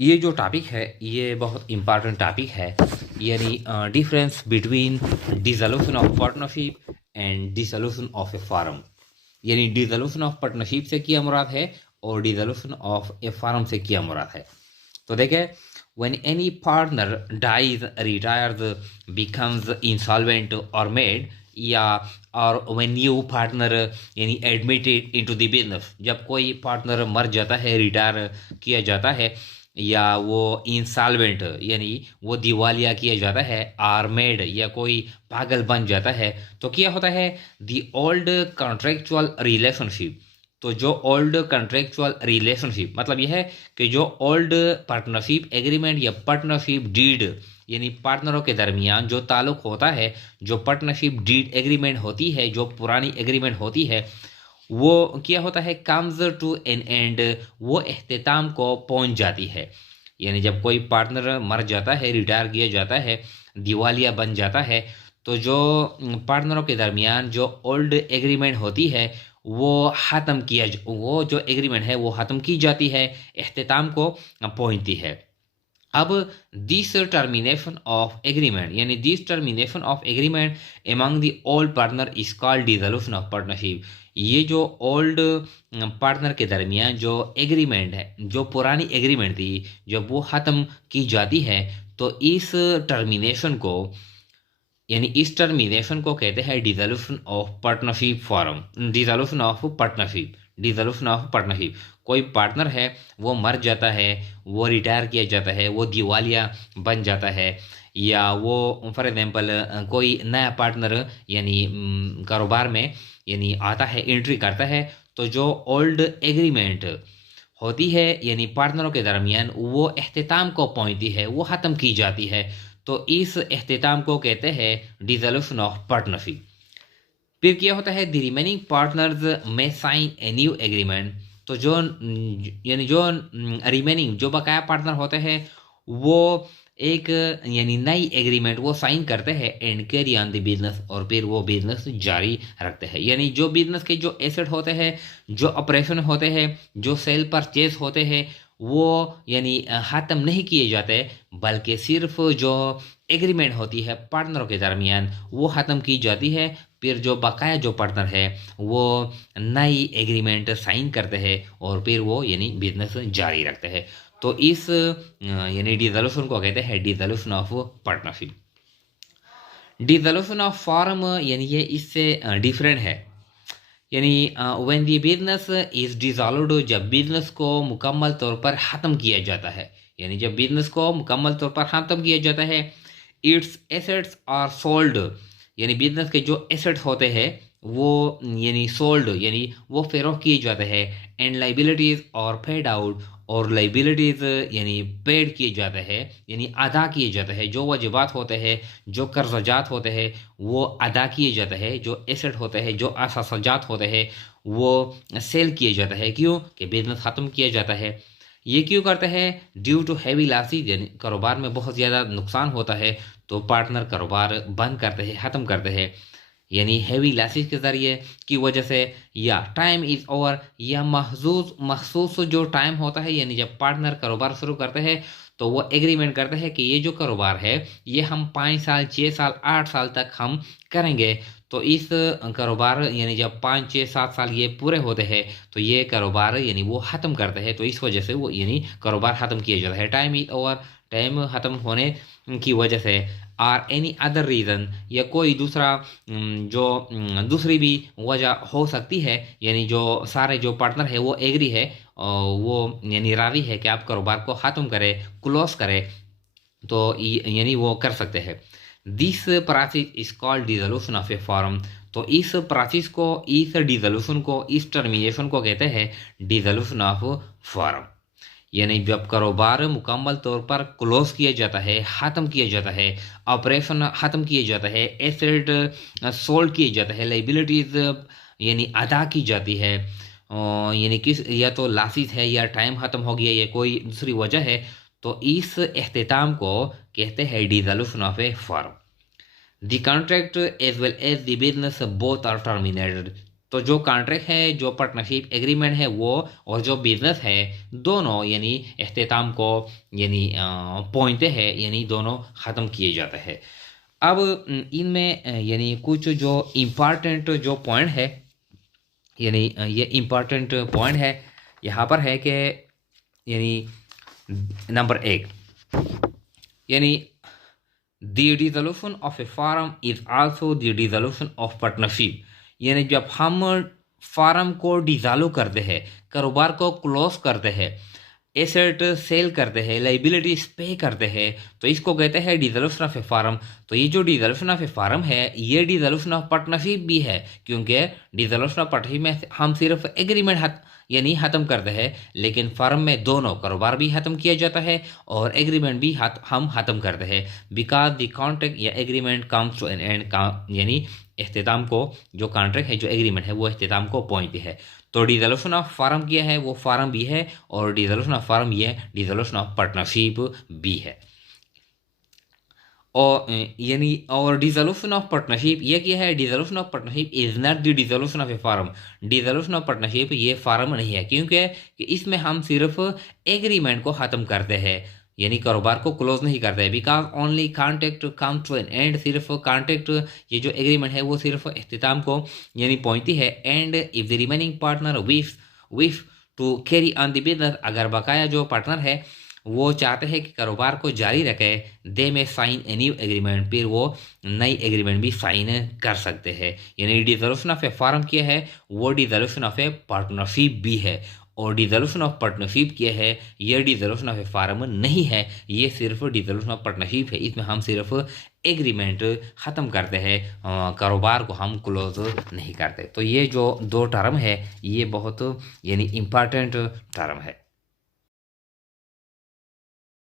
ये जो टॉपिक है ये बहुत इम्पोर्टेंट टॉपिक है। यानी difference between dissolution of partnership and dissolution of a firm. यानी डिसोल्यूशन ऑफ पार्टनरशिप से क्या मुराद है और डिसोल्यूशन ऑफ ए फार्म से क्या मुराद है। तो देखें, when any partner dies, retires, becomes insolvent or made, या और when new partner यानी admitted into the business, जब कोई पार्टनर मर जाता है, रिटायर किया जाता है, या वो इंसॉल्वेंट यानी वो दिवालिया किया जाता है, आर्मेड या कोई पागल बन जाता है, तो क्या होता है, दी ओल्ड कॉन्ट्रेक्चुअल रिलेशनशिप। तो जो ओल्ड कॉन्ट्रेक्चुअल रिलेशनशिप मतलब यह है कि जो ओल्ड पार्टनरशिप एग्रीमेंट या पार्टनरशिप डीड यानी पार्टनरों के दरमियान जो ताल्लुक होता है, जो पार्टनरशिप डीड एग्रीमेंट होती है, जो पुरानी एग्रीमेंट होती है, वो क्या होता है, कम्स टू एन एंड, वो अख्ताम को पहुंच जाती है। यानी जब कोई पार्टनर मर जाता है, रिटायर किया जाता है, दिवालिया बन जाता है, तो जो पार्टनरों के दरमियान जो ओल्ड एग्रीमेंट होती है वो ख़त्म वो जो एग्रीमेंट है वो ख़त्म की जाती है, अख्ताम को पहुंचती है। अब दिस टर्मिनेशन ऑफ एग्रीमेंट यानी this termination of agreement among the old partner is called dissolution of partnership. ये जो ओल्ड पार्टनर के दरमियान जो एग्रीमेंट है, जो पुरानी एग्रीमेंट थी, जब वो ख़त्म की जाती है, तो इस टर्मिनेशन को यानी इस टर्मिनेशन को कहते हैं dissolution of partnership form. Dissolution of partnership, dissolution of partnership. कोई पार्टनर है वो मर जाता है, वो रिटायर किया जाता है, वो दिवालिया बन जाता है, या वो फॉर एग्जांपल कोई नया पार्टनर यानी कारोबार में यानी आता है, एंट्री करता है, तो जो ओल्ड एग्रीमेंट होती है यानी पार्टनरों के दरमियान वो अख्ताम को पहुंचती है, वो ख़त्म की जाती है, तो इस अख्ताम को कहते हैं डिसोल्यूशन ऑफ पार्टनरशिप। फिर क्या होता है, द रिमेनिंग पार्टनर्स में साइन ए न्यू एग्रीमेंट। तो जो यानी जो रिमेनिंग जो बकाया पार्टनर होते हैं वो एक यानी नई एग्रीमेंट वो साइन करते हैं and carry on the business, और फिर वो बिजनेस जारी रखते हैं। यानी जो बिजनेस के जो एसेट होते हैं, जो ऑपरेशन होते हैं, जो सेल परचेज होते हैं, वो यानी ख़त्म नहीं किए जाते, बल्कि सिर्फ जो एग्रीमेंट होती है पार्टनरों के दरमियान वो ख़त्म की जाती है। फिर जो बकाया जो पार्टनर है वो नई एग्रीमेंट साइन करते हैं और फिर वो यानी बिजनेस जारी रखते हैं। तो इस यानी डिसोल्यूशन को कहते हैं dissolution of partnership. Dissolution of form यानी ये इससे डिफरेंट है। यानी when the business is dissolved, जब बिजनेस को मुकम्मल तौर पर ख़त्म किया जाता है, यानी जब बिजनेस को मुकम्मल तौर पर ख़त्म किया जाता है, इट्स एसेट्स आर सोल्ड, यानी बिजनेस के जो एसेट होते हैं वो यानी सोल्ड यानी वो फेरोख किए जाते हैं, एंड लाइबिलिटीज़ और पेड आउट, और लाइबिलिटीज़ यानी पेड किए जाते हैं यानी अदा किए जाते हैं, जो वाजिबात होते हैं, जो कर्जात होते हैं वो अदा किए जाते हैं, जो एसेट होते हैं, जो असाजात होते हैं वो सेल किए जाते हैं। क्यों कि बिजनेस ख़त्म किया जाता है। ये क्यों करते हैं, ड्यू टू हैवी लॉसेज, यानी कारोबार में बहुत ज़्यादा नुकसान होता है, तो पार्टनर कारोबार बंद करते हैं, ख़त्म करते हैं, यानी हैवी लॉसेज के ज़रिए की वजह से, या टाइम इज़ ओवर, या मखसूस जो टाइम होता है, यानी जब पार्टनर कारोबार शुरू करते हैं तो वो एग्रीमेंट करते हैं कि ये जो कारोबार है ये हम 5 साल 6 साल 8 साल तक हम करेंगे। तो इस कारोबार यानी जब 5 6 7 साल ये पूरे होते हैं तो ये कारोबार यानी वो ख़त्म करते हैं, तो इस वजह से वो यानी कारोबार ख़त्म किया जाता है। टाइम इज़ ओवर, टाइम ख़त्म होने की वजह से, आर एनी अदर रीज़न, या कोई दूसरा जो दूसरी भी वजह हो सकती है, यानी जो सारे जो पार्टनर है वो एग्री है और वो यानी राज़ी है कि आप कारोबार को ख़त्म करें, क्लोज करें, तो यानी वो कर सकते हैं। This process is called dissolution of A form. तो इस प्रोसेस को, इस डिसोल्यूशन को, इस टर्मिनेशन को कहते हैं डिसोल्यूशन ऑफ फॉर्म। यानी जब कारोबार मुकम्मल तौर पर क्लोज किया जाता है, ख़त्म किया जाता है, ऑपरेशन ख़त्म किया जाता है, एसेट सोल्ड किया जाता है, लाइबिलिटीज़ यानी अदा की जाती है, यानी किस या तो लासिस है या टाइम ख़त्म हो गया या कोई दूसरी वजह है, तो इस अख्ताम को कहते हैं dissolution of a firm. The contract as well as the business both are terminated. तो जो कॉन्ट्रैक्ट है, जो पार्टनरशिप एग्रीमेंट है वो और जो बिजनेस है, दोनों यानी अख्ताम को यानी पहुँचते हैं, यानी दोनों ख़त्म किए जाते हैं। अब इनमें यानी कुछ जो इम्पॉर्टेंट जो पॉइंट है, यानी ये इम्पॉर्टेंट पॉइंट है यहाँ पर है कि यानी नंबर 1, यानी the dissolution of a firm is also the dissolution of partnership. यानी जब हम फार्म को डिसॉल्व करते हैं, कारोबार को क्लोज करते हैं, एसेट सेल करते हैं, लाइबिलिटीज पे करते हैं, तो इसको कहते हैं डिसोल्यूशन ऑफ ए फार्म। तो ये जो डिसोल्यूशन ऑफ ए फार्म है, ये डिसोल्यूशन ऑफ पार्टनरशिप भी है, क्योंकि डिसोल्यूशन ऑफ पार्टनरशिप में हम सिर्फ एग्रीमेंट यानी ख़त्म करते हैं, लेकिन फार्म में दोनों कारोबार भी ख़त्म किया जाता है और एग्रीमेंट भी हम ख़त्म करते हैं। बिकॉज द कॉन्ट्रैक्ट या agreement comes to an end, यानी अख्ताम को जो कॉन्ट्रैक्ट है, जो एग्रीमेंट है, वो अख्ताम को पहुँचती है। तो डिसोल्यूशन ऑफ फार्म किया है, वो फार्म भी है, और डिसोल्यूशन ऑफ फार्म ये डिसोल्यूशन ऑफ पार्टनरशिप भी है। और यानी और डिसोल्यूशन ऑफ पार्टनरशिप ये क्या है? Dissolution of partnership is not the dissolution of a firm. Dissolution of partnership ये फार्म नहीं है, क्योंकि कि इसमें हम सिर्फ एग्रीमेंट को ख़त्म करते हैं, यानी कारोबार को क्लोज नहीं करते हैं। Because only contract come to an end, सिर्फ कॉन्ट्रैक्ट ये जो एग्रीमेंट है वो सिर्फ अख्ताम को यानी पहुँचती है। And if the remaining partner wish to carry on the business, अगर बकाया जो पार्टनर है वो चाहते हैं कि कारोबार को जारी रखे, दे में साइन ए न्यू एग्रीमेंट, फिर वो नई एग्रीमेंट भी साइन कर सकते हैं। यानी डिसोल्यूशन ऑफ ए फार्म क्या है? वो डिसोल्यूशन ऑफ ए पार्टनरशिप भी है, और डिसोल्यूशन ऑफ पार्टनरशिप क्या है? ये डिसोल्यूशन ऑफ ए फार्म नहीं है, ये सिर्फ डिसोल्यूशन ऑफ पार्टनरशिप है। इसमें हम सिर्फ एग्रीमेंट ख़त्म करते हैं, कारोबार को हम क्लोज नहीं करते। तो ये जो 2 टर्म है, ये बहुत यानी इम्पॉर्टेंट टर्म है।